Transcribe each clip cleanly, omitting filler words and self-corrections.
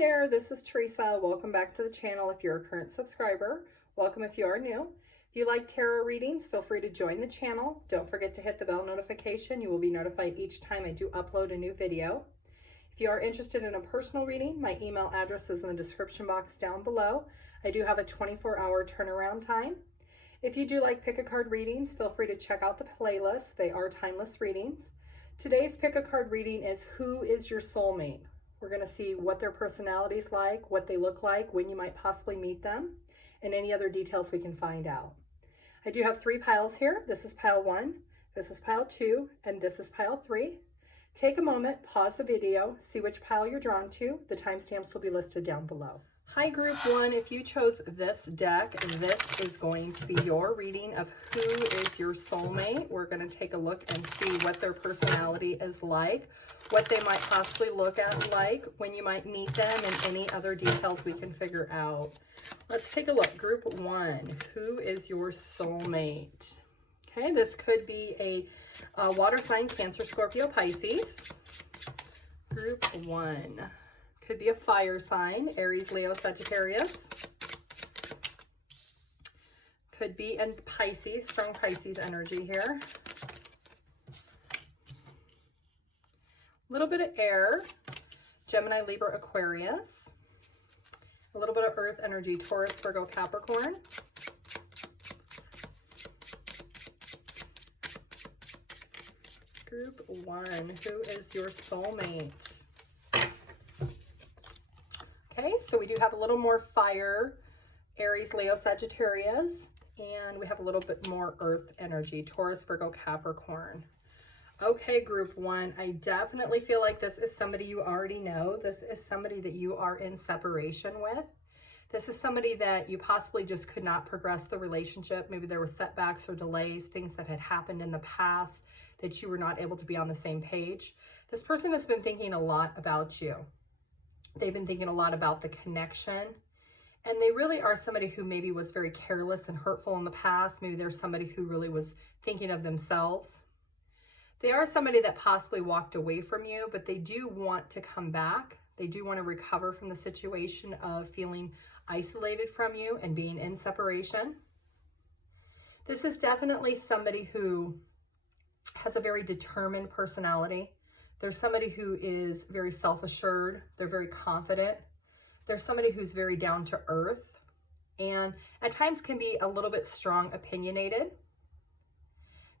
there, this is Teresa. Welcome back to the channel if you're a current subscriber. Welcome if you are new. If you like tarot readings, feel free to join the channel. Don't forget to hit the bell notification. You will be notified each time I do upload a new video. If you are interested in a personal reading, my email address is in the description box down below. I do have a 24-hour turnaround time. If you do like pick a card readings, feel free to check out the playlist. They are timeless readings. Today's pick a card reading is Who is Your Soulmate? We're going to see what their personality is like, what they look like, when you might possibly meet them, and any other details we can find out. I do have 3 piles here. This is pile 1, this is pile 2, and this is pile 3. Take a moment, pause the video, see which pile you're drawn to. The timestamps will be listed down below. Hi group 1, if you chose this deck, this is going to be your reading of who is your soulmate. We're going to take a look and see what their personality is like, what they might possibly look at like, when you might meet them, and any other details we can figure out. Let's take a look. Group 1, who is your soulmate? Okay, this could be a water sign, Cancer, Scorpio, Pisces. Group 1. Could be a fire sign, Aries, Leo, Sagittarius. Could be in Pisces, strong Pisces energy here. A little bit of air, Gemini, Libra, Aquarius. A little bit of earth energy, Taurus, Virgo, Capricorn. Group 1, who is your soulmate? Okay, so we do have a little more fire, Aries, Leo, Sagittarius, and we have a little bit more earth energy, Taurus, Virgo, Capricorn. Okay, group 1, I definitely feel like this is somebody you already know. This is somebody that you are in separation with. This is somebody that you possibly just could not progress the relationship. Maybe there were setbacks or delays, things that had happened in the past that you were not able to be on the same page. This person has been thinking a lot about you. They've been thinking a lot about the connection, and they really are somebody who maybe was very careless and hurtful in the past. Maybe there's somebody who really was thinking of themselves. They are somebody that possibly walked away from you, but they do want to come back. They do want to recover from the situation of feeling isolated from you and being in separation. This is definitely somebody who has a very determined personality. There's somebody who is very self-assured. They're very confident. There's somebody who's very down to earth and at times can be a little bit strong opinionated.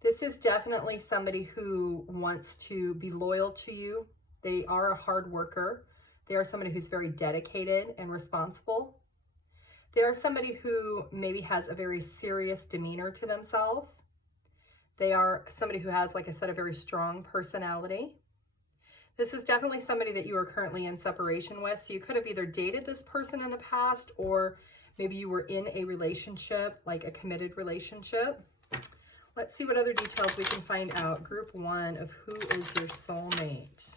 This is definitely somebody who wants to be loyal to you. They are a hard worker. They are somebody who's very dedicated and responsible. They are somebody who maybe has a very serious demeanor to themselves. They are somebody who has, like I said, a very strong personality. This is definitely somebody that you are currently in separation with. So you could have either dated this person in the past, or maybe you were in a relationship, like a committed relationship. Let's see what other details we can find out. Group 1 of who is your soulmate.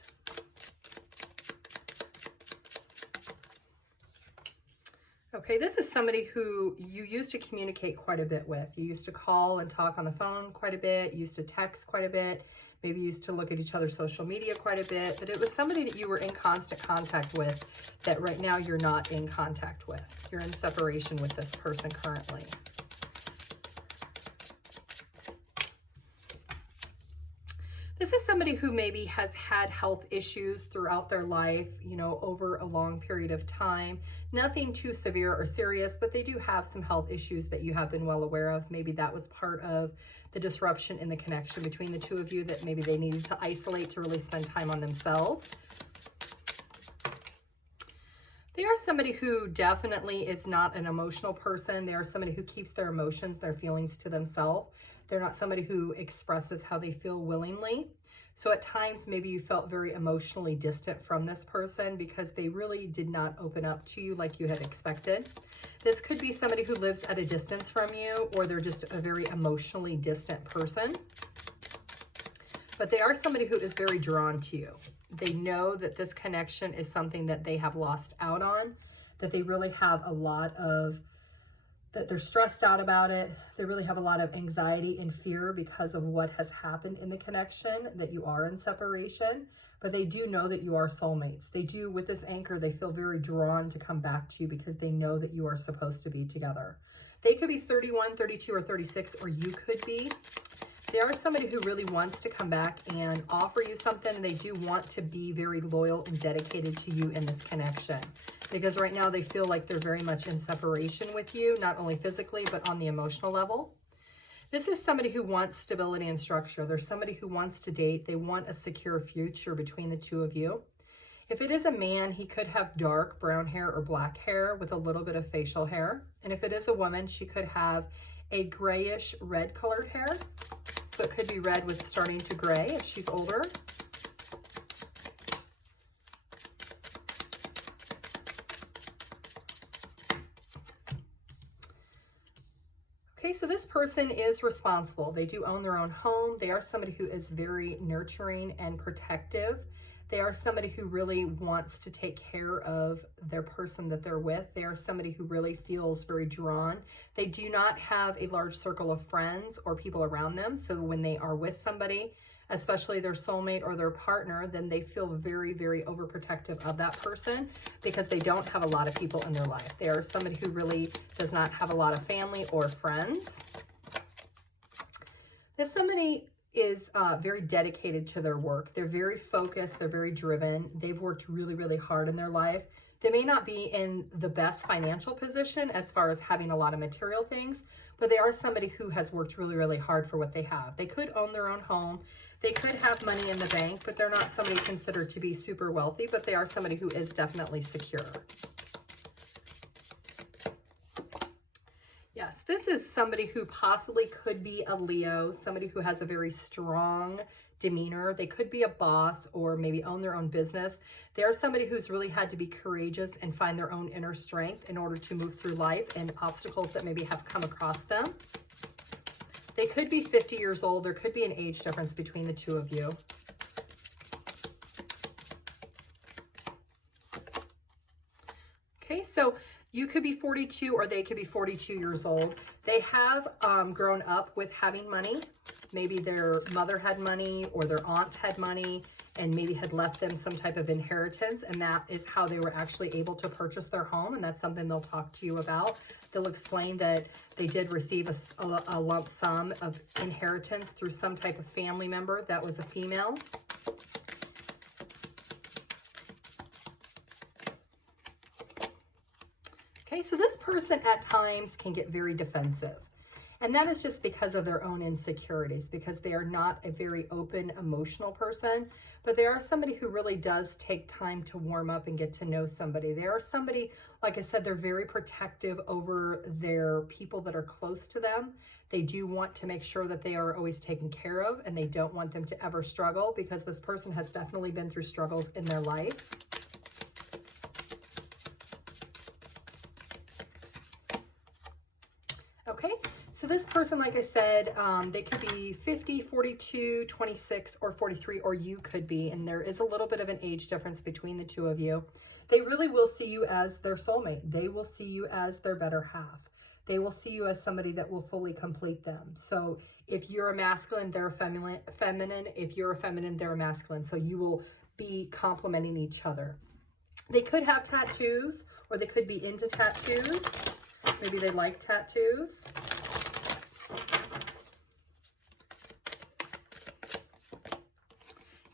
Okay, this is somebody who you used to communicate quite a bit with. You used to call and talk on the phone quite a bit. You used to text quite a bit. Maybe you used to look at each other's social media quite a bit. But it was somebody that you were in constant contact with that right now you're not in contact with. You're in separation with this person currently. This is somebody who maybe has had health issues throughout their life, you know, over a long period of time. Nothing too severe or serious, but they do have some health issues that you have been well aware of. Maybe that was part of the disruption in the connection between the two of you, that maybe they needed to isolate to really spend time on themselves. They are somebody who definitely is not an emotional person. They are somebody who keeps their emotions, their feelings to themselves. They're not somebody who expresses how they feel willingly. So at times, maybe you felt very emotionally distant from this person because they really did not open up to you like you had expected. This could be somebody who lives at a distance from you, or they're just a very emotionally distant person. But they are somebody who is very drawn to you. They know that this connection is something that they have lost out on, that they really have a lot of that they're stressed out about it. They really have a lot of anxiety and fear because of what has happened in the connection, that you are in separation, but they do know that you are soulmates. They do, with this anchor, they feel very drawn to come back to you because they know that you are supposed to be together. They could be 31, 32, or 36, or you could be. They are somebody who really wants to come back and offer you something, and they do want to be very loyal and dedicated to you in this connection. Because right now they feel like they're very much in separation with you, not only physically, but on the emotional level. This is somebody who wants stability and structure. There's somebody who wants to date. They want a secure future between the two of you. If it is a man, he could have dark brown hair or black hair with a little bit of facial hair. And if it is a woman, she could have a grayish red colored hair. So it could be red with starting to gray if she's older. Okay, so this person is responsible. They do own their own home. They are somebody who is very nurturing and protective. They are somebody who really wants to take care of their person that they're with. They are somebody who really feels very drawn. They do not have a large circle of friends or people around them. So when they are with somebody, especially their soulmate or their partner, then they feel very, very overprotective of that person because they don't have a lot of people in their life. They are somebody who really does not have a lot of family or friends. This somebody is very dedicated to their work. They're very focused. They're very driven. They've worked really, really hard in their life. They may not be in the best financial position as far as having a lot of material things, but they are somebody who has worked really, really hard for what they have. They could own their own home. They could have money in the bank, but they're not somebody considered to be super wealthy, but they are somebody who is definitely secure. Yes, this is somebody who possibly could be a Leo, somebody who has a very strong demeanor. They could be a boss or maybe own their own business. They are somebody who's really had to be courageous and find their own inner strength in order to move through life and obstacles that maybe have come across them. They could be 50 years old. There could be an age difference between the two of you. Okay, so you could be 42 or they could be 42 years old. They have grown up with having money. Maybe their mother had money or their aunt had money and maybe had left them some type of inheritance, and that is how they were actually able to purchase their home, and that's something they'll talk to you about. They'll explain that they did receive a lump sum of inheritance through some type of family member that was a female. Okay, so this person at times can get very defensive. And that is just because of their own insecurities, because they are not a very open, emotional person, but they are somebody who really does take time to warm up and get to know somebody. They are somebody, like I said, they're very protective over their people that are close to them. They do want to make sure that they are always taken care of, and they don't want them to ever struggle, because this person has definitely been through struggles in their life. Okay, so this person, like I said, they could be 50, 42, 26, or 43, or you could be, and there is a little bit of an age difference between the two of you. They really will see you as their soulmate. They will see you as their better half. They will see you as somebody that will fully complete them. So if you're a masculine, they're a feminine. If you're a feminine, they're a masculine. So you will be complementing each other. They could have tattoos, or they could be into tattoos. Maybe they like tattoos.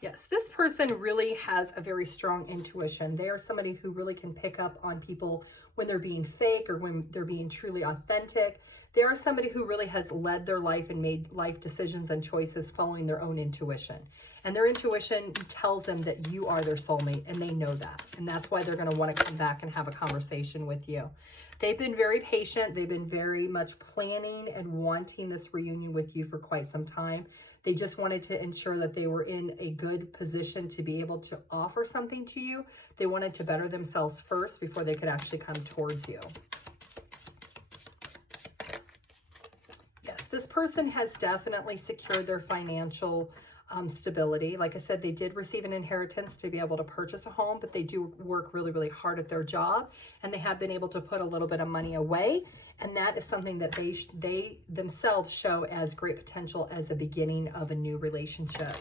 Yes, this person really has a very strong intuition. They are somebody who really can pick up on people when they're being fake or when they're being truly authentic. They are somebody who really has led their life and made life decisions and choices following their own intuition. And their intuition tells them that you are their soulmate, and they know that. And that's why they're going to want to come back and have a conversation with you. They've been very patient. They've been very much planning and wanting this reunion with you for quite some time. They just wanted to ensure that they were in a good position to be able to offer something to you. They wanted to better themselves first before they could actually come towards you. Yes, this person has definitely secured their financial stability. Like I said, they did receive an inheritance to be able to purchase a home, but they do work really, really hard at their job, and they have been able to put a little bit of money away. And that is something that they themselves show as great potential as the beginning of a new relationship.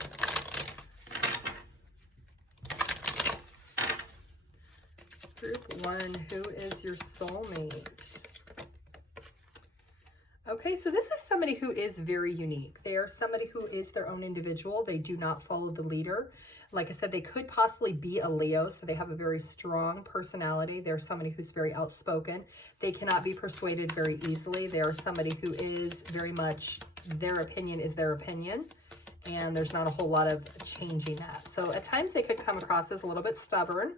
Group 1, who is your soulmate? Okay, so this is somebody who is very unique. They are somebody who is their own individual. They do not follow the leader. Like I said, they could possibly be a Leo, so they have a very strong personality. They're somebody who's very outspoken. They cannot be persuaded very easily. They are somebody who is very much, their opinion is their opinion, and there's not a whole lot of changing that. So at times they could come across as a little bit stubborn.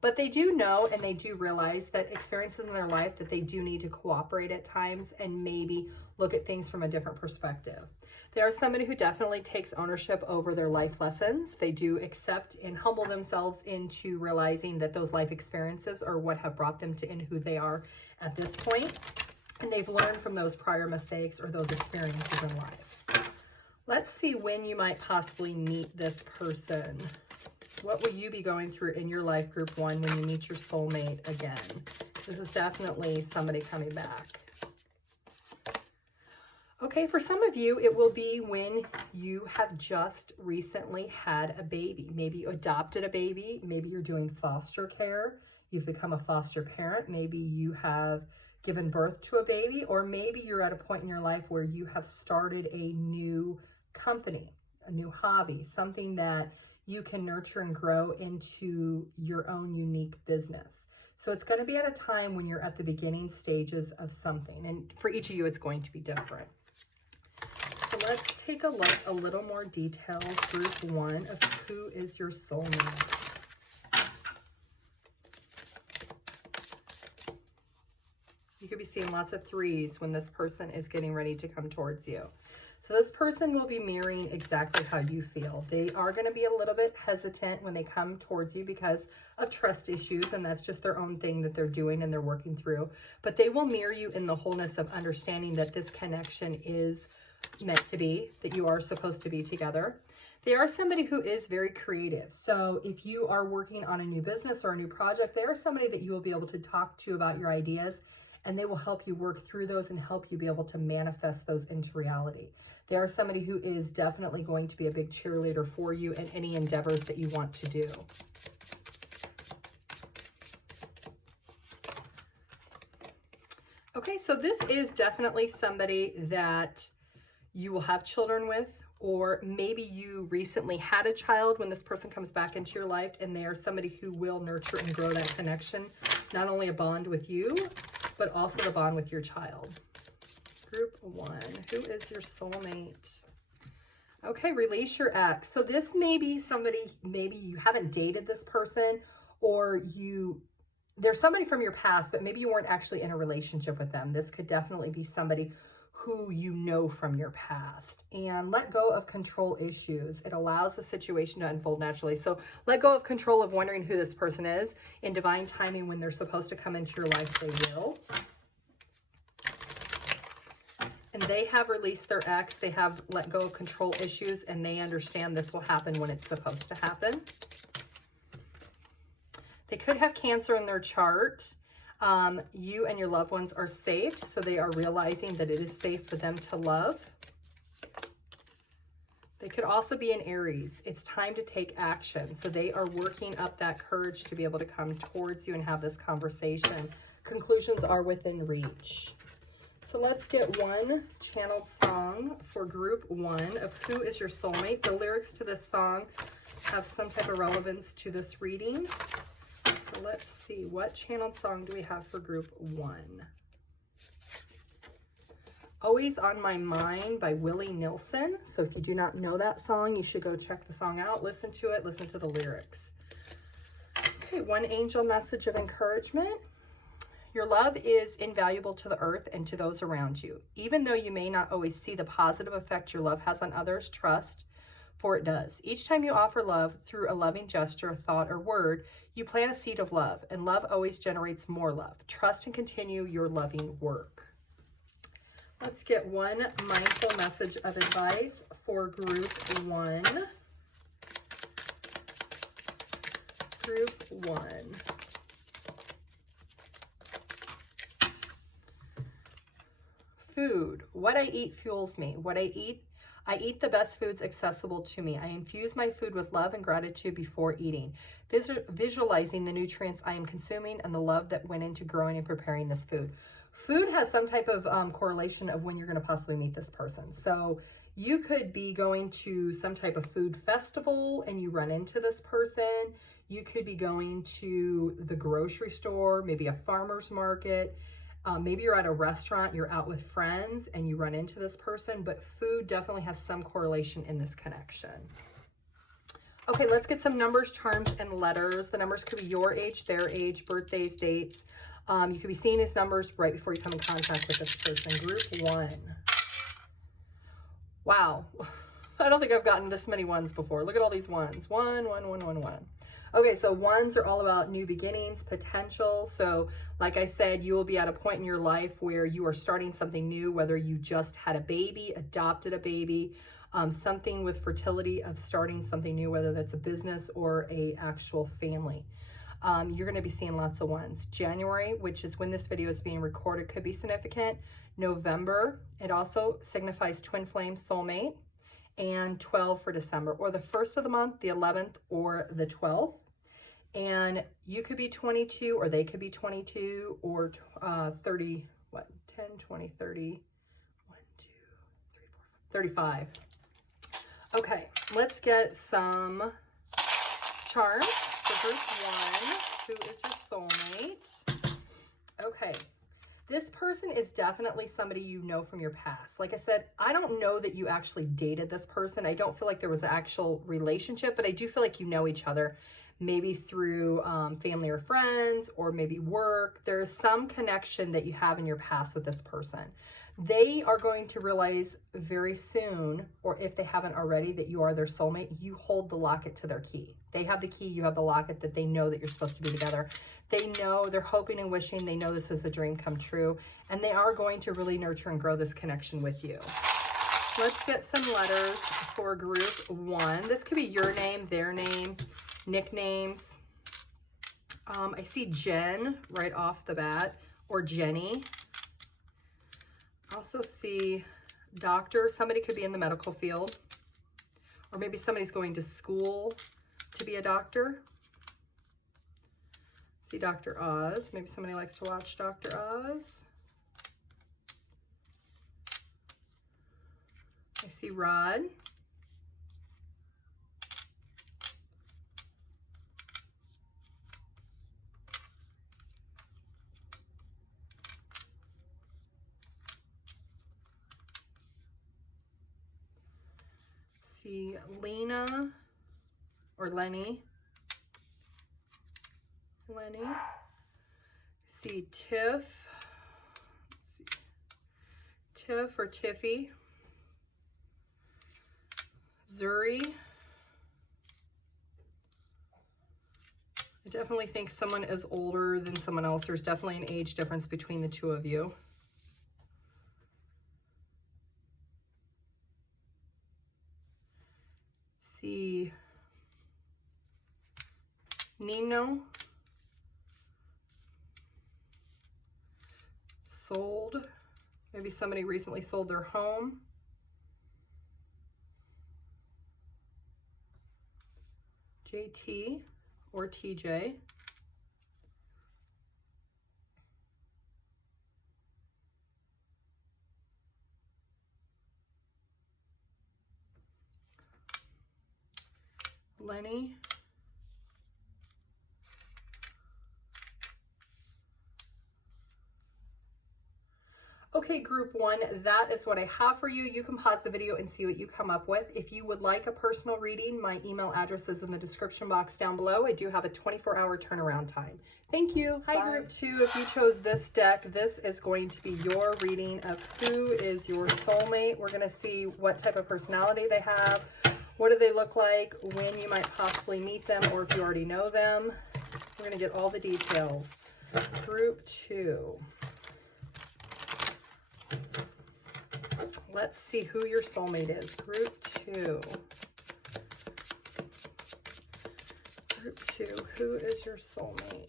But they do know and they do realize that experiences in their life that they do need to cooperate at times and maybe look at things from a different perspective. They are somebody who definitely takes ownership over their life lessons. They do accept and humble themselves into realizing that those life experiences are what have brought them to in who they are at this point. And they've learned from those prior mistakes or those experiences in life. Let's see when you might possibly meet this person. What will you be going through in your life, Group 1, when you meet your soulmate again? This is definitely somebody coming back. Okay, for some of you, it will be when you have just recently had a baby. Maybe you adopted a baby. Maybe you're doing foster care. You've become a foster parent. Maybe you have given birth to a baby, or maybe you're at a point in your life where you have started a new company, a new hobby, something that you can nurture and grow into your own unique business. So it's going to be at a time when you're at the beginning stages of something. And for each of you, it's going to be different. So let's take a look, a little more details, Group 1, of who is your soulmate. You could be seeing lots of 3s when this person is getting ready to come towards you. So this person will be mirroring exactly how you feel. They are going to be a little bit hesitant when they come towards you because of trust issues, and that's just their own thing that they're doing and they're working through. But they will mirror you in the wholeness of understanding that this connection is meant to be, that you are supposed to be together. They are somebody who is very creative. So if you are working on a new business or a new project, they are somebody that you will be able to talk to about your ideas, and they will help you work through those and help you be able to manifest those into reality. They are somebody who is definitely going to be a big cheerleader for you in any endeavors that you want to do. Okay, so this is definitely somebody that you will have children with, or maybe you recently had a child when this person comes back into your life, and they are somebody who will nurture and grow that connection, not only a bond with you, but also the bond with your child. Group 1, who is your soulmate? Okay, release your ex. So this may be somebody, maybe you haven't dated this person, or there's somebody from your past, but maybe you weren't actually in a relationship with them. This could definitely be somebody who you know from your past. And let go of control issues. It allows the situation to unfold naturally. So let go of control of wondering who this person is. In divine timing, when they're supposed to come into your life, they will. And they have released their ex. They have let go of control issues, and they understand this will happen when it's supposed to happen. They could have Cancer in their chart. You and your loved ones are safe, so they are realizing that it is safe for them to love. They could also be in Aries. It's time to take action. So they are working up that courage to be able to come towards you and have this conversation. Conclusions are within reach. So let's get one channeled song for Group 1 of who is your soulmate. The lyrics to this song have some type of relevance to this reading. So let's see, what channeled song do we have for Group 1? Always on My Mind by Willie Nelson. So if you do not know that song, you should go check the song out, listen to it, listen to the lyrics. Okay, one angel message of encouragement. Your love is invaluable to the earth and to those around you. Even though you may not always see the positive effect your love has on others, trust, for it does. Each time you offer love through a loving gesture, thought, or word, you plant a seed of love, and love always generates more love. Trust and continue your loving work. Let's get one mindful message of advice for group 1. Group 1. Food. What I eat fuels me. What I eat the best foods accessible to me. I infuse my food with love and gratitude before eating. Visualizing the nutrients I am consuming and the love that went into growing and preparing this food. Food has some type of correlation of when you're going to possibly meet this person. So you could be going to some type of food festival and you run into this person. You could be going to the grocery store, maybe a farmer's market. Maybe you're at a restaurant, you're out with friends and you run into this person, but food definitely has some correlation in this connection. Okay, let's get some numbers, charms, and letters. The numbers could be your age, their age, birthdays, dates. You could be seeing these numbers right before you come in contact with this person. Group 1. Wow. I don't think I've gotten this many ones before. Look at all these ones. 1, 1, 1, 1, 1. Okay, so 1s are all about new beginnings, potential. So like I said, you will be at a point in your life where you are starting something new, whether you just had a baby, adopted a baby, something with fertility of starting something new, whether that's a business or a actual family. You're going to be seeing lots of 1s. January, which is when this video is being recorded, could be significant. November, it also signifies twin flame soulmate. And 12 for December, or the 1st of the month, the 11th, or the 12th. And you could be 22, or they could be 22, or 30, what, 10, 20, 30, 1, 2, 3, 4, 5, 35. Okay, let's get some charms for group 1. Who is your soulmate? Okay. This person is definitely somebody you know from your past. Like I said, I don't know that you actually dated this person. I don't feel like there was an actual relationship, but I do feel like you know each other, maybe through family or friends, or maybe work. There is some connection that you have in your past with this person. They are going to realize very soon, or if they haven't already, that you are their soulmate. You hold the locket to their key. They have the key, you have the locket, that they know that you're supposed to be together. They know, they're hoping and wishing, they know this is a dream come true, and they are going to really nurture and grow this connection with you. Let's get some letters for group 1. This could be your name, their name, nicknames. I see Jen right off the bat, or Jenny. I also see doctor. Somebody could be in the medical field, or maybe somebody's going to school to be a doctor. See Dr. Oz. Maybe somebody likes to watch Dr. Oz. I see Rod. See Lena or Lenny. See Tiff. Let's see. Tiff or Tiffy. Zuri. I definitely think someone is older than someone else. There's definitely an age difference between the two of you. See Nino. Sold. Maybe somebody recently sold their home. JT or TJ. Lenny. Okay, group 1, that is what I have for you. You can pause the video and see what you come up with. If you would like a personal reading, my email address is in the description box down below. I do have a 24-hour turnaround time. Thank you. Hi, bye. Group 2, if you chose this deck, this is going to be your reading of who is your soulmate. We're going to see what type of personality they have, what do they look like, when you might possibly meet them, or if you already know them. We're going to get all the details. Group 2. Let's see who your soulmate is. Group 2. Group 2, who is your soulmate?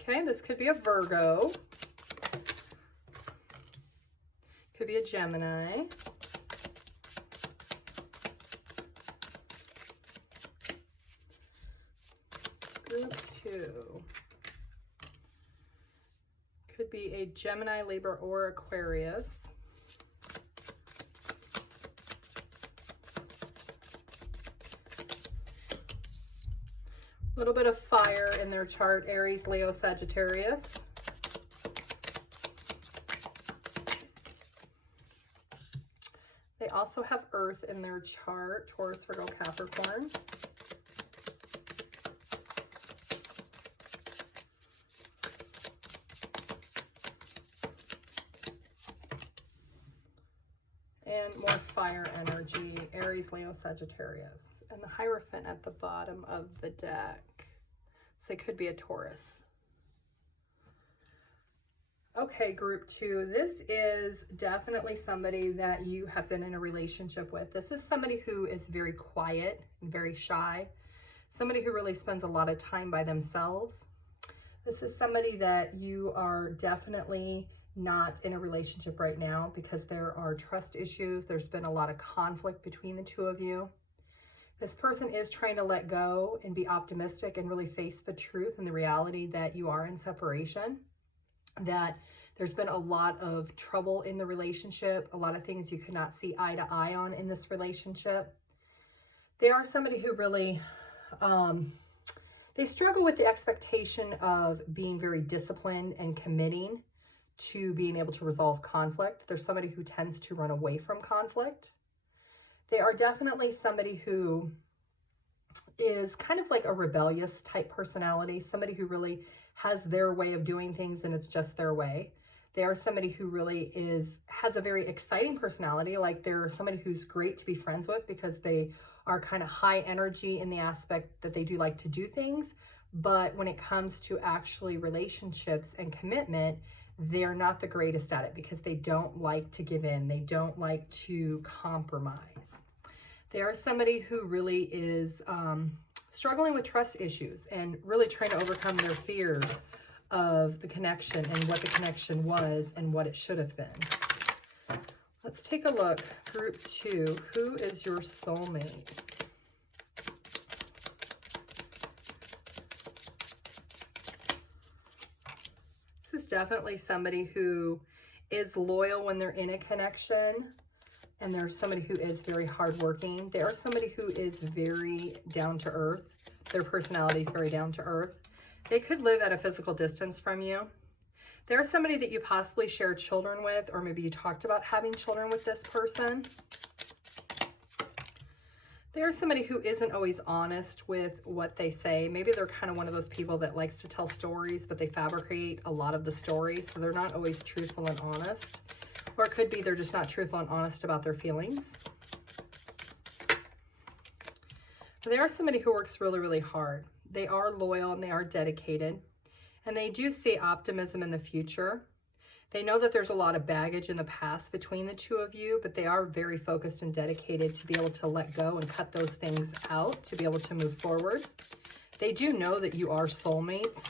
Okay, this could be a Virgo. Could be a Gemini. Group 2. Could be a Gemini, Libra, or Aquarius. A little bit of fire in their chart, Aries, Leo, Sagittarius. They also have Earth in their chart, Taurus, Virgo, Capricorn. And more fire energy, Aries, Leo, Sagittarius. And the Hierophant at the bottom of the deck. So it could be a Taurus. Okay, group 2. This is definitely somebody that you have been in a relationship with. This is somebody who is very quiet and very shy. Somebody who really spends a lot of time by themselves. This is somebody that you are definitely not in a relationship right now because there are trust issues. There's been a lot of conflict between the two of you. This person is trying to let go and be optimistic and really face the truth and the reality that you are in separation, that there's been a lot of trouble in the relationship, a lot of things you could not see eye to eye on in this relationship. They are somebody who really, they struggle with the expectation of being very disciplined and committing to being able to resolve conflict. They're somebody who tends to run away from conflict. They are definitely somebody who is kind of like a rebellious type personality, somebody who really has their way of doing things and it's just their way. They are somebody who really has a very exciting personality, like they're somebody who's great to be friends with because they are kind of high energy in the aspect that they do like to do things. But when it comes to actually relationships and commitment, they're not the greatest at it because they don't like to give in. They don't like to compromise. They are somebody who really is struggling with trust issues and really trying to overcome their fears of the connection and what the connection was and what it should have been. Let's take a look. Group 2, who is your soulmate? This is definitely somebody who is loyal when they're in a connection, and there's somebody who is very hardworking. They are somebody who is very down to earth. Their personality is very down to earth. They could live at a physical distance from you. They're somebody that you possibly share children with, or maybe you talked about having children with this person. They're somebody who isn't always honest with what they say. Maybe they're kind of one of those people that likes to tell stories, but they fabricate a lot of the stories, so they're not always truthful and honest. Or it could be they're just not truthful and honest about their feelings. They are somebody who works really, really hard. They are loyal and they are dedicated. And they do see optimism in the future. They know that there's a lot of baggage in the past between the two of you, but they are very focused and dedicated to be able to let go and cut those things out to be able to move forward. They do know that you are soulmates.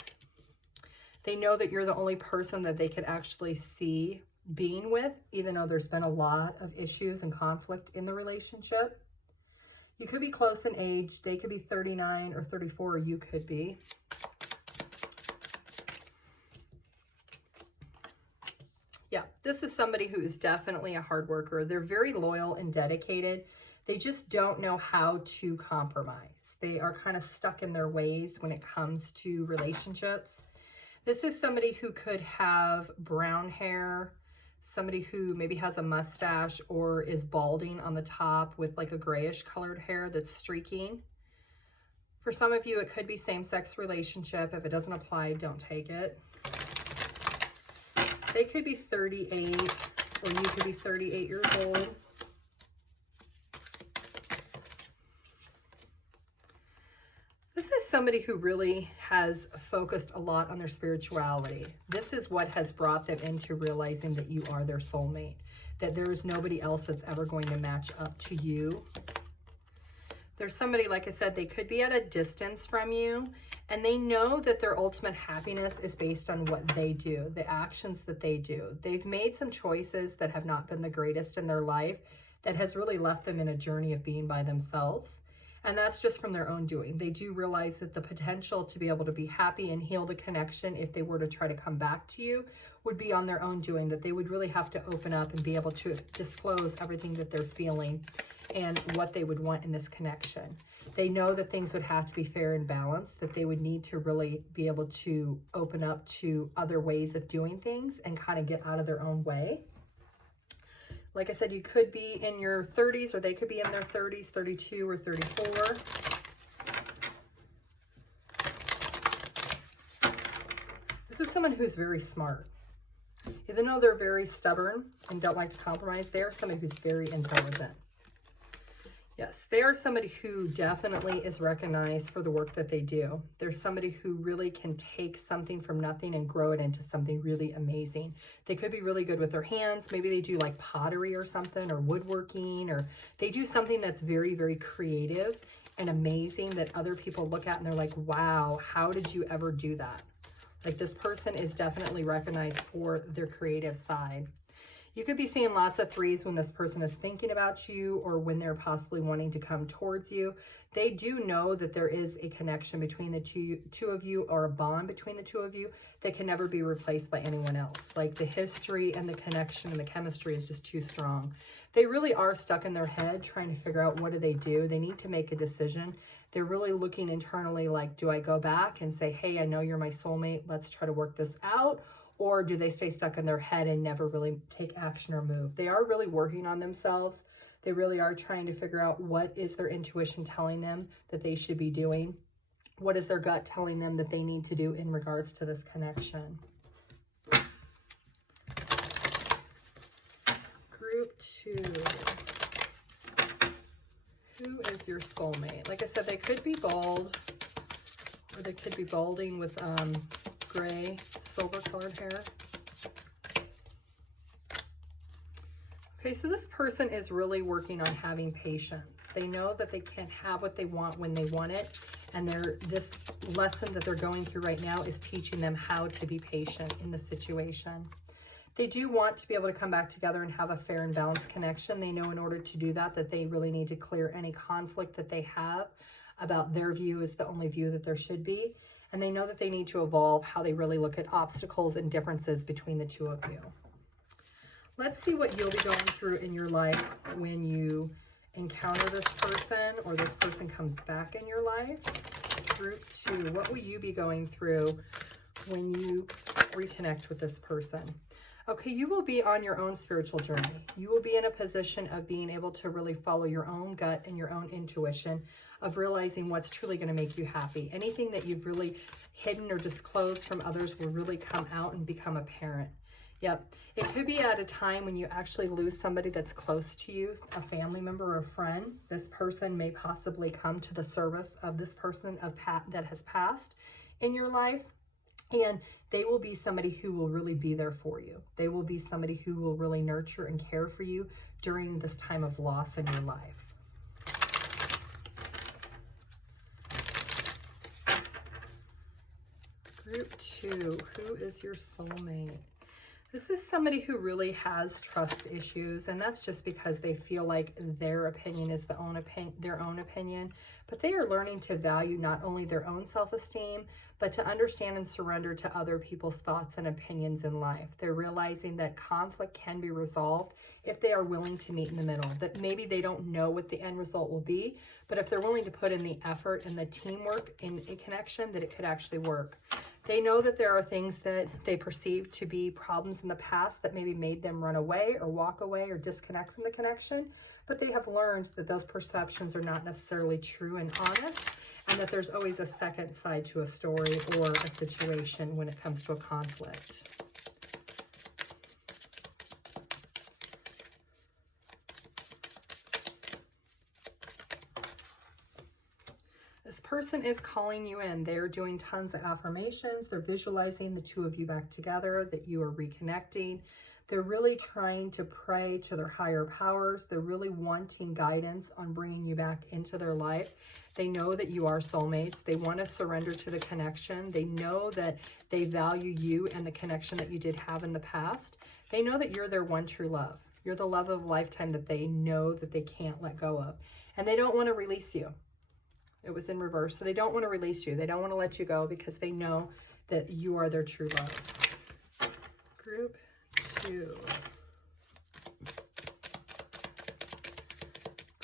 They know that you're the only person that they could actually see being with, even though there's been a lot of issues and conflict in the relationship. You could be close in age. They could be 39 or 34, or you could be. Yeah, this is somebody who is definitely a hard worker. They're very loyal and dedicated. They just don't know how to compromise. They are kind of stuck in their ways when it comes to relationships. This is somebody who could have brown hair, somebody who maybe has a mustache or is balding on the top with like a grayish colored hair that's streaking. For some of you, it could be same-sex relationship. If it doesn't apply, don't take it. They could be 38, or you could be 38 years old. This is somebody who really has focused a lot on their spirituality. This is what has brought them into realizing that you are their soulmate, that there is nobody else that's ever going to match up to you. There's somebody, like I said, they could be at a distance from you, and they know that their ultimate happiness is based on what they do, the actions that they do. They've made some choices that have not been the greatest in their life that has really left them in a journey of being by themselves. And that's just from their own doing. They do realize that the potential to be able to be happy and heal the connection if they were to try to come back to you would be on their own doing, that they would really have to open up and be able to disclose everything that they're feeling and what they would want in this connection. They know that things would have to be fair and balanced, that they would need to really be able to open up to other ways of doing things and kind of get out of their own way. Like I said, you could be in your 30s, or they could be in their 30s, 32 or 34. This is someone who's very smart. Even though they're very stubborn and don't like to compromise, they are somebody who's very intelligent. Yes, they are somebody who definitely is recognized for the work that they do. They're somebody who really can take something from nothing and grow it into something really amazing. They could be really good with their hands. Maybe they do like pottery or something, or woodworking, or they do something that's very, very creative and amazing that other people look at and they're like, wow, how did you ever do that? Like, this person is definitely recognized for their creative side. You could be seeing lots of threes when this person is thinking about you, or when they're possibly wanting to come towards you. They do know that there is a connection between the two of you, or a bond between the two of you that can never be replaced by anyone else. Like, the history and the connection and the chemistry is just too strong. They really are stuck in their head trying to figure out what do. They need to make a decision. They're really looking internally like, do I go back and say, hey, I know you're my soulmate, let's try to work this out? Or do they stay stuck in their head and never really take action or move? They are really working on themselves. They really are trying to figure out what is their intuition telling them that they should be doing. What is their gut telling them that they need to do in regards to this connection? Group 2. Who is your soulmate? Like I said, they could be bald, or they could be balding with gray, silver colored hair. Okay, so this person is really working on having patience. They know that they can't have what they want when they want it, and this lesson that they're going through right now is teaching them how to be patient in the situation. They do want to be able to come back together and have a fair and balanced connection. They know in order to do that, that they really need to clear any conflict that they have about their view is the only view that there should be. And they know that they need to evolve how they really look at obstacles and differences between the two of you. Let's see what you'll be going through in your life when you encounter this person, or this person comes back in your life. Group 2, what will you be going through when you reconnect with this person? Okay, you will be on your own spiritual journey. You will be in a position of being able to really follow your own gut and your own intuition, of realizing what's truly going to make you happy. Anything that you've really hidden or disclosed from others will really come out and become apparent. Yep, it could be at a time when you actually lose somebody that's close to you, a family member or a friend. This person may possibly come to the service of this person that has passed in your life. And they will be somebody who will really be there for you. They will be somebody who will really nurture and care for you during this time of loss in your life. Group 2, who is your soulmate? This is somebody who really has trust issues, and that's just because they feel like their opinion is their own opinion, but they are learning to value not only their own self-esteem, but to understand and surrender to other people's thoughts and opinions in life. They're realizing that conflict can be resolved if they are willing to meet in the middle, that maybe they don't know what the end result will be, but if they're willing to put in the effort and the teamwork in a connection, that it could actually work. They know that there are things that they perceive to be problems in the past that maybe made them run away or walk away or disconnect from the connection, but they have learned that those perceptions are not necessarily true and honest, and that there's always a second side to a story or a situation when it comes to a conflict. This person is calling you in. They're doing tons of affirmations. They're visualizing the two of you back together, that you are reconnecting. They're really trying to pray to their higher powers. They're really wanting guidance on bringing you back into their life. They know that you are soulmates. They want to surrender to the connection. They know that they value you and the connection that you did have in the past. They know that you're their one true love. You're the love of a lifetime that they know that they can't let go of. And they don't want to release you. It was in reverse. So they don't want to release you. They don't want to let you go because they know that you are their true love. Group 2.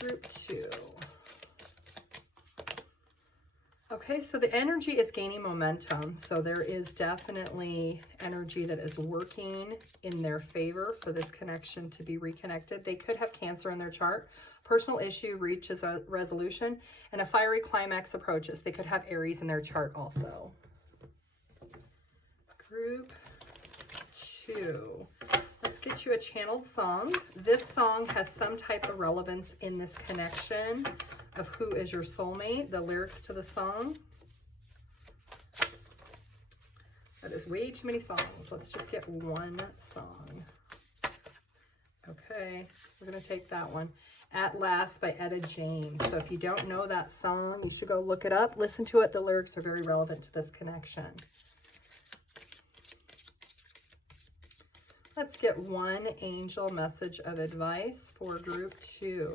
Group 2. Okay, so the energy is gaining momentum. So there is definitely energy that is working in their favor for this connection to be reconnected. They could have Cancer in their chart. Personal issue reaches a resolution and a fiery climax approaches. They could have Aries in their chart also. Group 2. Let's get you a channeled song. This song has some type of relevance in this connection of who is your soulmate, the lyrics to the song. That is way too many songs. Let's just get one song. Okay, we're going to take that one. At Last by Etta James. So if you don't know that song, you should go look it up. Listen to it. The lyrics are very relevant to this connection. Let's get one angel message of advice for group 2.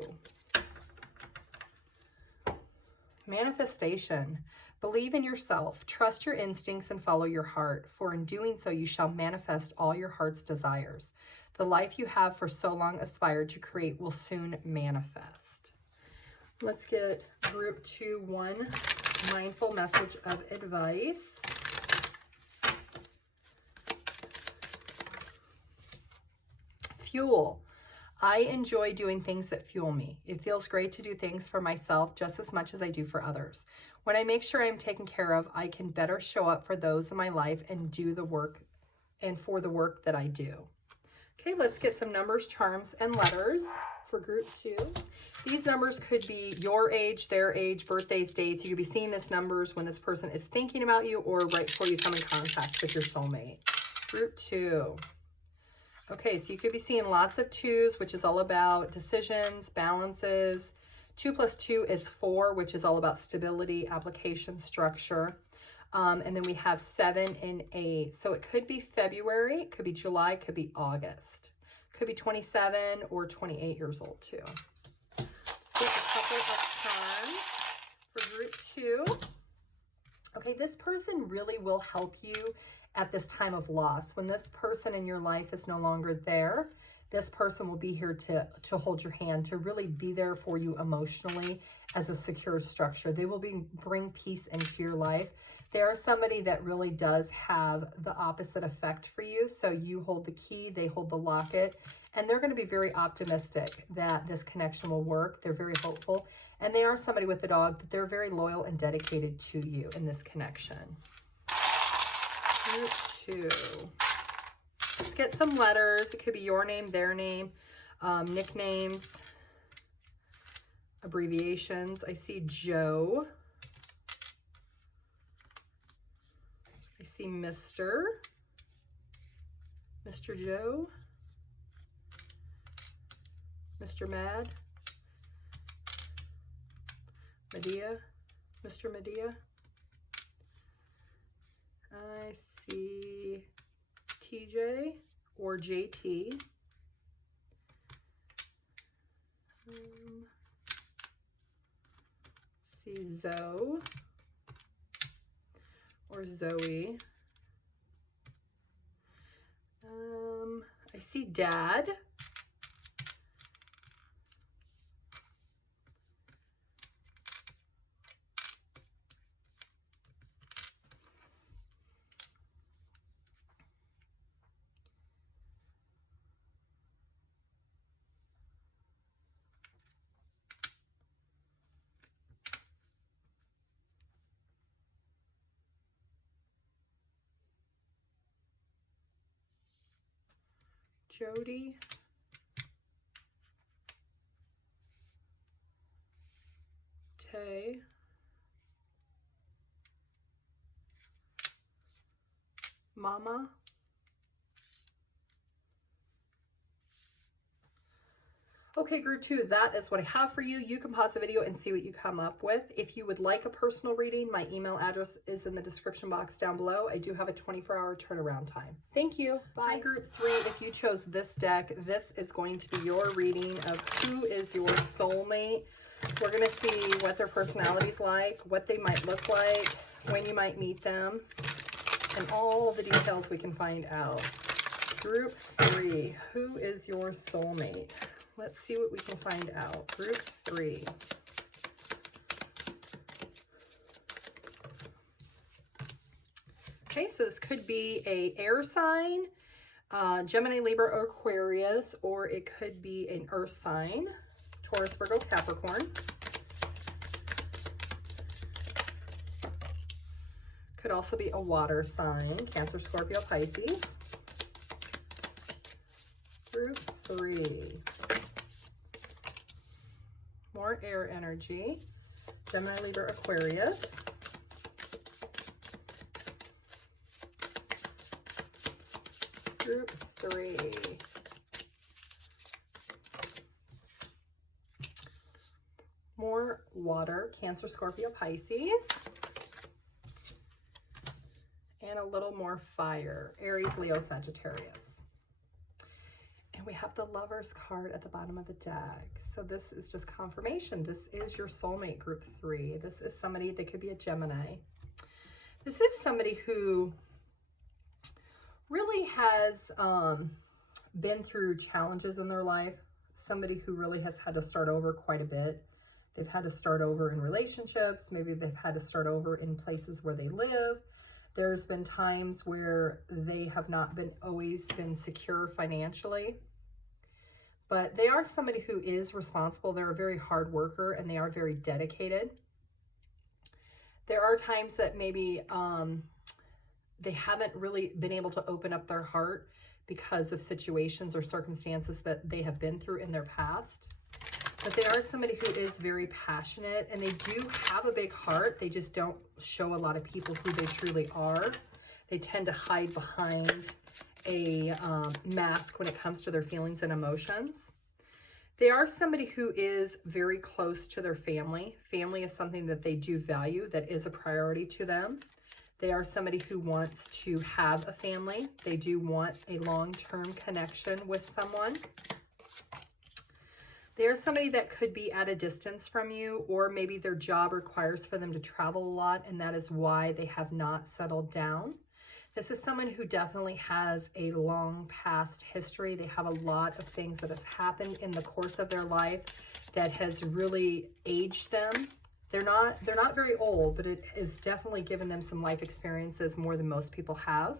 Manifestation. Believe in yourself, trust your instincts, and follow your heart, for in doing so you shall manifest all your heart's desires. The life you have for so long aspired to create will soon manifest. Let's get group 2, one mindful message of advice. Fuel. I enjoy doing things that fuel me. It feels great to do things for myself just as much as I do for others. When I make sure I'm taken care of, I can better show up for those in my life and do the work and for the work that I do. Okay, let's get some numbers, charms, and letters for group 2. These numbers could be your age, their age, birthdays, dates. You could be seeing these numbers when this person is thinking about you or right before you come in contact with your soulmate. Group 2. Okay, so you could be seeing lots of 2s, which is all about decisions, balances. 2 plus 2 is 4, which is all about stability, application, structure. And then we have 7 and 8. So it could be February, it could be July, it could be August. It could be 27 or 28 years old too. Let's get a couple of cards for group 2. Okay, this person really will help you at this time of loss. When this person in your life is no longer there, this person will be here to hold your hand, to really be there for you emotionally as a secure structure. They will bring peace into your life. They are somebody that really does have the opposite effect for you. So you hold the key, they hold the locket, and they're going to be very optimistic that this connection will work. They're very hopeful, and they are somebody with a dog that they're very loyal and dedicated to you in this connection. Group 2. Let's get some letters. It could be your name, their name, nicknames, abbreviations. I see Joe. I see Mr. Joe. Mr. Mad. Medea. Mr. Medea. I see TJ or JT. See Zoe or Zoe. I see Dad. Jody. Tay. Mama. Okay, group 2, that is what I have for you. You can pause the video and see what you come up with. If you would like a personal reading, my email address is in the description box down below. I do have a 24-hour turnaround time. Thank you. Bye. Hi, group 3. If you chose this deck, this is going to be your reading of who is your soulmate. We're going to see what their personality's like, what they might look like, when you might meet them, and all the details we can find out. Group 3, who is your soulmate? Let's see what we can find out. Group 3. Okay, so this could be a air sign, Gemini, Libra, or Aquarius, or it could be an earth sign, Taurus, Virgo, Capricorn. Could also be a water sign, Cancer, Scorpio, Pisces. Group 3. More air energy, Gemini, Libra, Aquarius. Group 3. More water, Cancer, Scorpio, Pisces. And a little more fire, Aries, Leo, Sagittarius. And we have the Lovers card at the bottom of the deck. So this is just confirmation. This is your soulmate, group 3. This is somebody, they could be a Gemini. This is somebody who really has been through challenges in their life. Somebody who really has had to start over quite a bit. They've had to start over in relationships. Maybe they've had to start over in places where they live. There's been times where they have not always been secure financially. But they are somebody who is responsible. They're a very hard worker and they are very dedicated. There are times that maybe they haven't really been able to open up their heart because of situations or circumstances that they have been through in their past. But they are somebody who is very passionate and they do have a big heart. They just don't show a lot of people who they truly are. They tend to hide behind a mask when it comes to their feelings and emotions. They are somebody who is very close to their family. Family is something that they do value, that is a priority to them. They are somebody who wants to have a family. They do want a long-term connection with someone. They are somebody that could be at a distance from you, or maybe their job requires for them to travel a lot, and that is why they have not settled down. This is someone who definitely has a long past history. They have a lot of things that has happened in the course of their life that has really aged them. They're not very old, but it has definitely given them some life experiences more than most people have.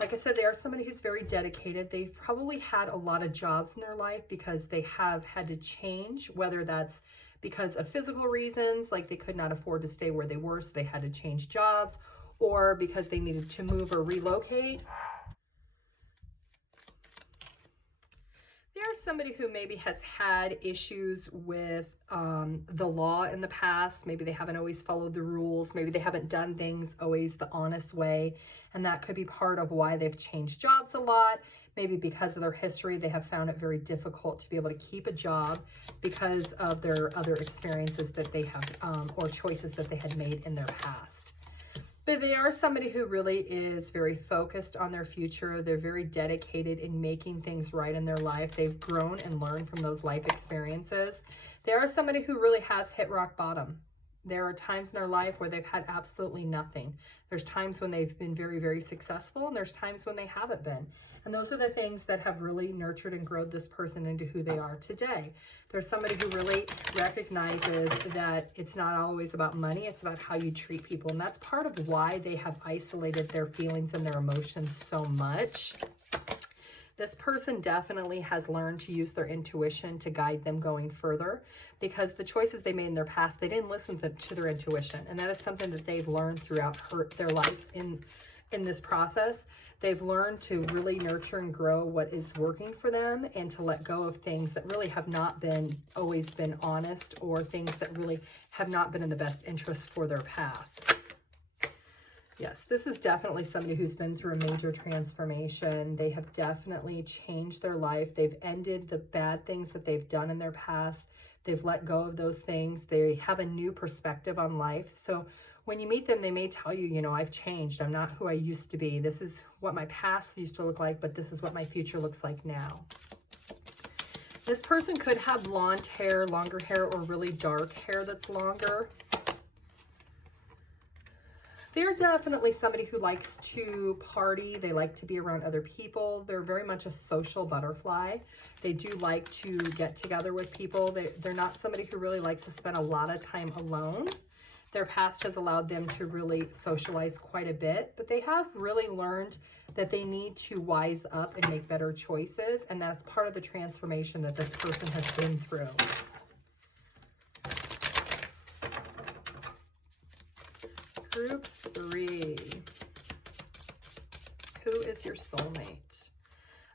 Like I said, they are somebody who's very dedicated. They've probably had a lot of jobs in their life because they have had to change, whether that's because of physical reasons, like they could not afford to stay where they were, so they had to change jobs, or because they needed to move or relocate. They are somebody who maybe has had issues with the law in the past. Maybe they haven't always followed the rules. Maybe they haven't done things always the honest way. And that could be part of why they've changed jobs a lot. Maybe because of their history, they have found it very difficult to be able to keep a job because of their other experiences that they have, or choices that they had made in their past. But they are somebody who really is very focused on their future. They're very dedicated in making things right in their life. They've grown and learned from those life experiences. They are somebody who really has hit rock bottom. There are times in their life where they've had absolutely nothing. There's times when they've been very, very successful, and there's times when they haven't been. And those are the things that have really nurtured and grown this person into who they are today. There's somebody who really recognizes that it's not always about money, it's about how you treat people. And that's part of why they have isolated their feelings and their emotions so much. This person definitely has learned to use their intuition to guide them going further, because the choices they made in their past, they didn't listen to their intuition. And that is something that they've learned throughout their life in this process. They've learned to really nurture and grow what is working for them, and to let go of things that really have not always been honest, or things that really have not been in the best interest for their path. Yes, this is definitely somebody who's been through a major transformation. They have definitely changed their life. They've ended the bad things that they've done in their past. They've let go of those things. They have a new perspective on life. So when you meet them, they may tell you, you know, I've changed. I'm not who I used to be. This is what my past used to look like, but this is what my future looks like now. This person could have blonde hair, longer hair, or really dark hair that's longer. They're definitely somebody who likes to party. They like to be around other people. They're very much a social butterfly. They do like to get together with people. They're not somebody who really likes to spend a lot of time alone. Their past has allowed them to really socialize quite a bit, but they have really learned that they need to wise up and make better choices, and that's part of the transformation that this person has been through. Group 3. Who is your soulmate?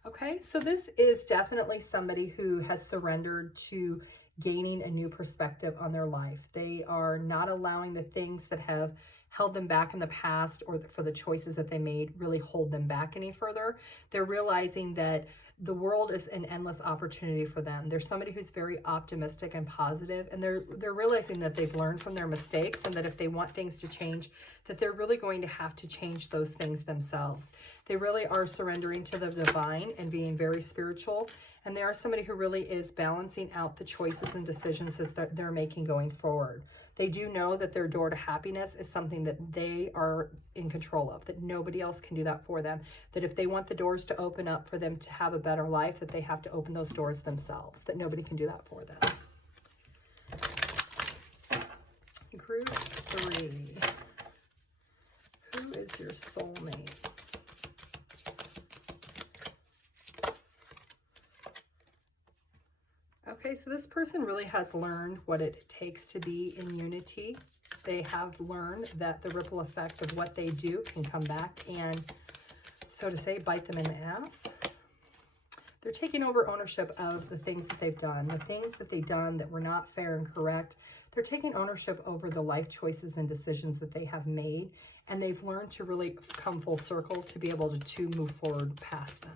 Okay, so this is definitely somebody who has surrendered to gaining a new perspective on their life. They are not allowing the things that have held them back in the past or for the choices that they made really hold them back any further. They're realizing that the world is an endless opportunity for them. They're somebody who's very optimistic and positive, and they're realizing that they've learned from their mistakes, and that if they want things to change, that they're really going to have to change those things themselves. They really are surrendering to the divine and being very spiritual, and they are somebody who really is balancing out the choices and decisions that they're making going forward. They do know that their door to happiness is something that they are in control of, that nobody else can do that for them, that if they want the doors to open up for them to have a better life, that they have to open those doors themselves, that nobody can do that for them. Group 3. Who is your soulmate? Okay, so this person really has learned what it takes to be in unity. They have learned that the ripple effect of what they do can come back and, so to say, bite them in the ass. They're taking over ownership of the things that they've done, the things that they've done that were not fair and correct. They're taking ownership over the life choices and decisions that they have made, and they've learned to really come full circle to be able to move forward past them.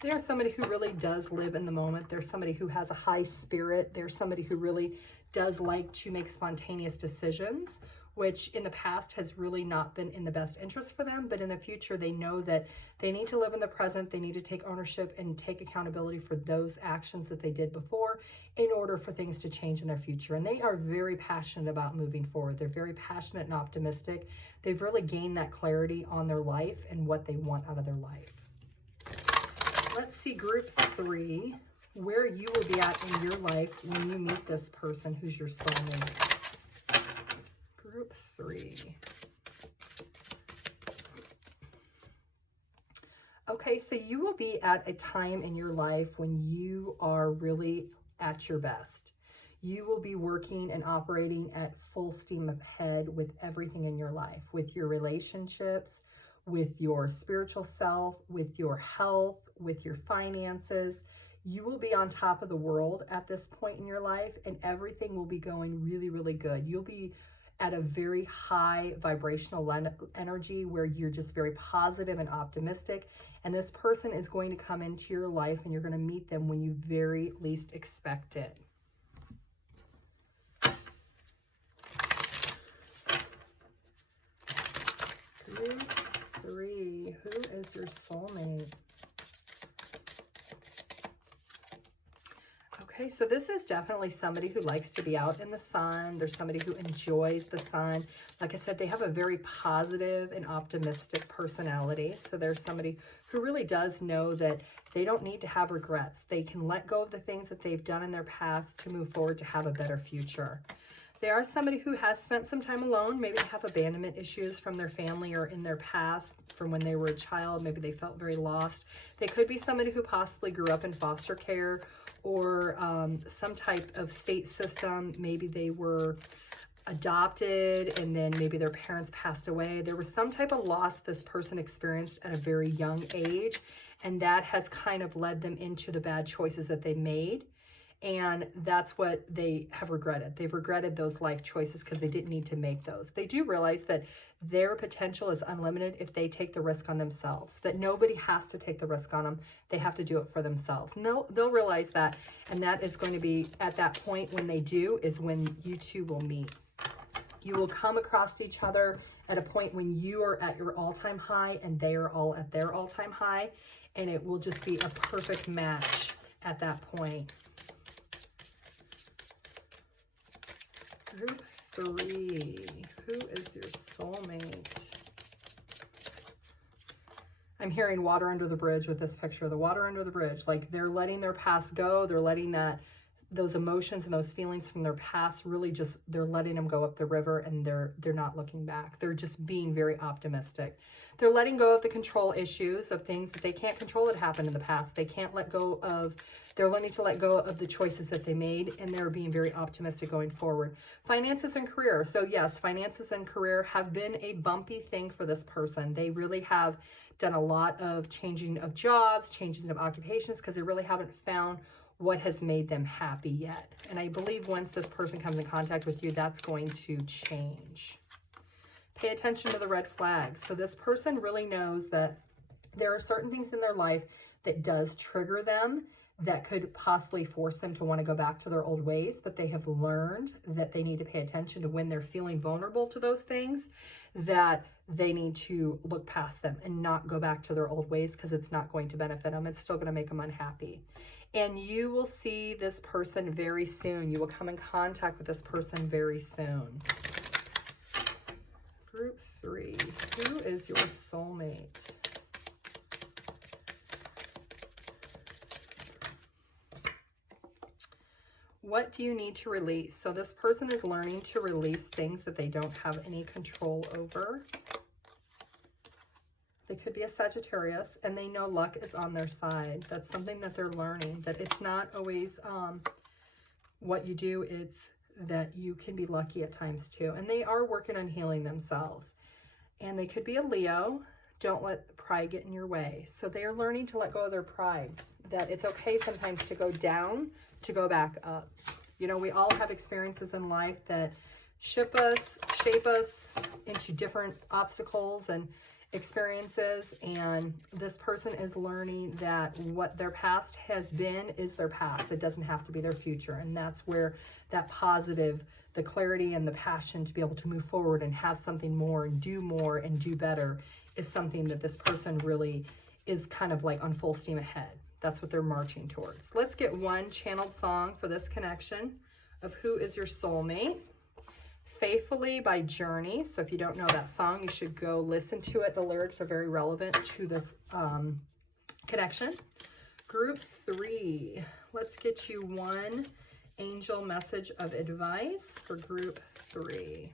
They are somebody who really does live in the moment. They're somebody who has a high spirit. They're somebody who really does like to make spontaneous decisions, which in the past has really not been in the best interest for them. But in the future, they know that they need to live in the present. They need to take ownership and take accountability for those actions that they did before in order for things to change in their future. And they are very passionate about moving forward. They're very passionate and optimistic. They've really gained that clarity on their life and what they want out of their life. Let's see, group 3, where you will be at in your life when you meet this person who's your soulmate. Group 3. Okay, so you will be at a time in your life when you are really at your best. You will be working and operating at full steam ahead with everything in your life, with your relationships, with your spiritual self, with your health, with your finances. You will be on top of the world at this point in your life, and everything will be going really, really good. You'll be at a very high vibrational energy where you're just very positive and optimistic, and this person is going to come into your life, and you're going to meet them when you very least expect it. Group 3, who is your soulmate? Okay, so this is definitely somebody who likes to be out in the sun. There's somebody who enjoys the sun. Like I said, they have a very positive and optimistic personality. So there's somebody who really does know that they don't need to have regrets. They can let go of the things that they've done in their past to move forward to have a better future. They are somebody who has spent some time alone. Maybe they have abandonment issues from their family or in their past from when they were a child. Maybe they felt very lost. They could be somebody who possibly grew up in foster care or some type of state system. Maybe they were adopted and then maybe their parents passed away. There was some type of loss this person experienced at a very young age, and that has kind of led them into the bad choices that they made. And that's what they have regretted. They've regretted those life choices because they didn't need to make those. They do realize that their potential is unlimited if they take the risk on themselves, that nobody has to take the risk on them. They have to do it for themselves. No, they'll realize that. And that is going to be at that point when they do is when you two will meet. You will come across each other at a point when you are at your all-time high and they are all at their all-time high. And it will just be a perfect match at that point. Group 3, who is your soulmate? I'm hearing water under the bridge with this picture, the water under the bridge. Like they're letting their past go. They're letting those emotions and those feelings from their past really just, they're letting them go up the river and they're not looking back. They're just being very optimistic. They're letting go of the control issues of things that they can't control that happened in the past. They can't let go of, they're learning to let go of the choices that they made, and they're being very optimistic going forward. Finances and career. So yes, finances and career have been a bumpy thing for this person. They really have done a lot of changing of jobs, changing of occupations, because they really haven't found what has made them happy yet. And I believe once this person comes in contact with you, that's going to change. Pay attention to the red flags. So this person really knows that there are certain things in their life that does trigger them, that could possibly force them to want to go back to their old ways, but they have learned that they need to pay attention to when they're feeling vulnerable to those things, that they need to look past them and not go back to their old ways, because it's not going to benefit them. It's still going to make them unhappy. And you will see this person very soon. You will come in contact with this person very soon. Group 3, who is your soulmate? What do you need to release? So this person is learning to release things that they don't have any control over. They could be a Sagittarius, and they know luck is on their side. That's something that they're learning, that it's not always what you do, it's that you can be lucky at times too. And they are working on healing themselves. And they could be a Leo. Don't let pride get in your way. So they are learning to let go of their pride, that it's okay sometimes to go down, to go back up. You know, we all have experiences in life that shape us into different obstacles and experiences, and this person is learning that what their past has been is their past. It doesn't have to be their future, and that's where that positive, the clarity and the passion to be able to move forward and have something more and do better is something that this person really is kind of like on full steam ahead. That's what they're marching towards. Let's get one channeled song for this connection of who is your soulmate. Faithfully by Journey. So if you don't know that song, you should go listen to it. The lyrics are very relevant to this connection. Group 3. Let's get you one angel message of advice for group 3.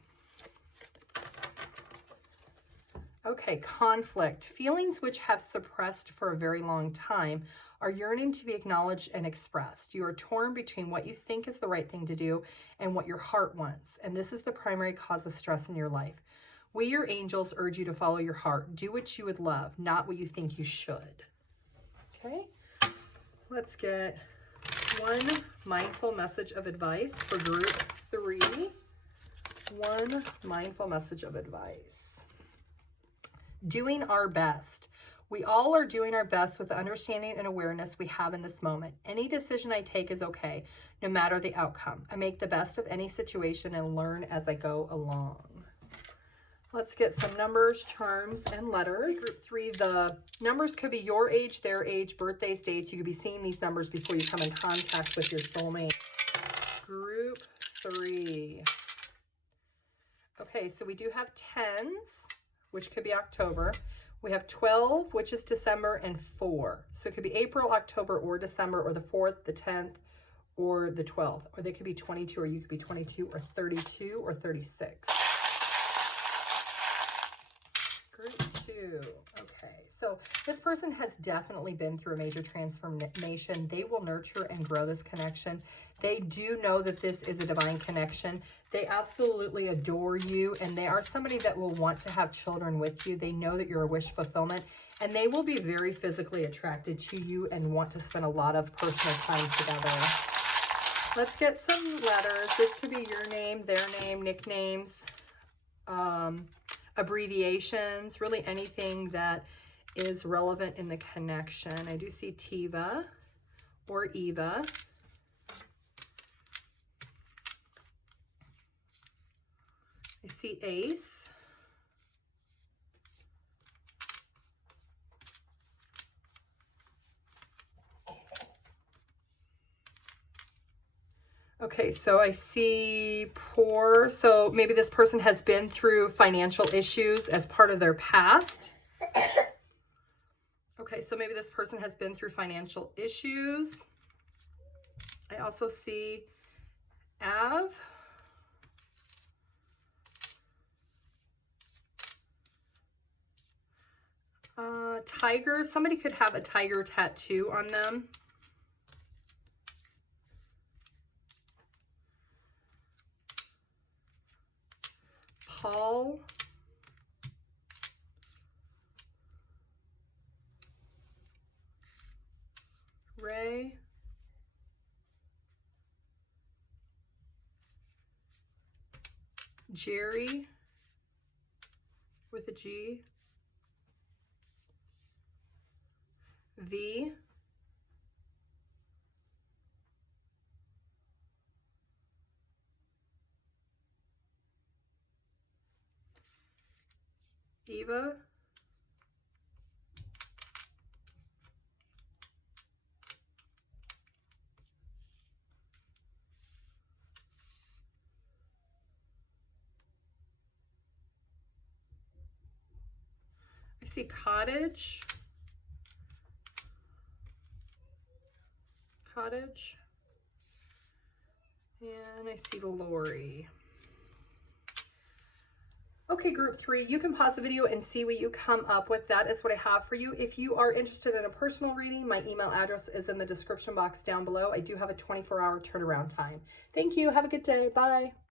Okay, conflict. Feelings which have suppressed for a very long time are yearning to be acknowledged and expressed. You are torn between what you think is the right thing to do and what your heart wants, and this is the primary cause of stress in your life. We, your angels, urge you to follow your heart. Do what you would love, not what you think you should. Okay, let's get one mindful message of advice for group 3. One mindful message of advice. Doing our best. We all are doing our best with the understanding and awareness we have in this moment. Any decision I take is okay, no matter the outcome. I make the best of any situation and learn as I go along. Let's get some numbers, charms, and letters. Group 3, the numbers could be your age, their age, birthdays, dates. You could be seeing these numbers before you come in contact with your soulmate. Group 3. Okay, so we do have 10s, which could be October. We have 12, which is December, and 4. So it could be April, October, or December, or the 4th, the 10th, or the 12th. Or they could be 22, or you could be 22, or 32, or 36. Group 2. Okay, so this person has definitely been through a major transformation. They will nurture and grow this connection. They do know that this is a divine connection. They absolutely adore you, and they are somebody that will want to have children with you. They know that you're a wish fulfillment, and they will be very physically attracted to you and want to spend a lot of personal time together. Let's get some letters. This could be your name, their name, nicknames, abbreviations, really anything that is relevant in the connection. I do see Tiva or Eva. I see Ace. Okay, so I see poor. So maybe this person has been through financial issues as part of their past. Okay, so maybe this person has been through financial issues. I also see Av. Tiger. Somebody could have a tiger tattoo on them. Paul. Ray. Jerry with a G. V. Eva. I see Cottage. Cottage. And I see Lori. Okay, group 3, you can pause the video and see what you come up with. That is what I have for you. If you are interested in a personal reading, my email address is in the description box down below. I do have a 24-hour turnaround time. Thank you. Have a good day. Bye.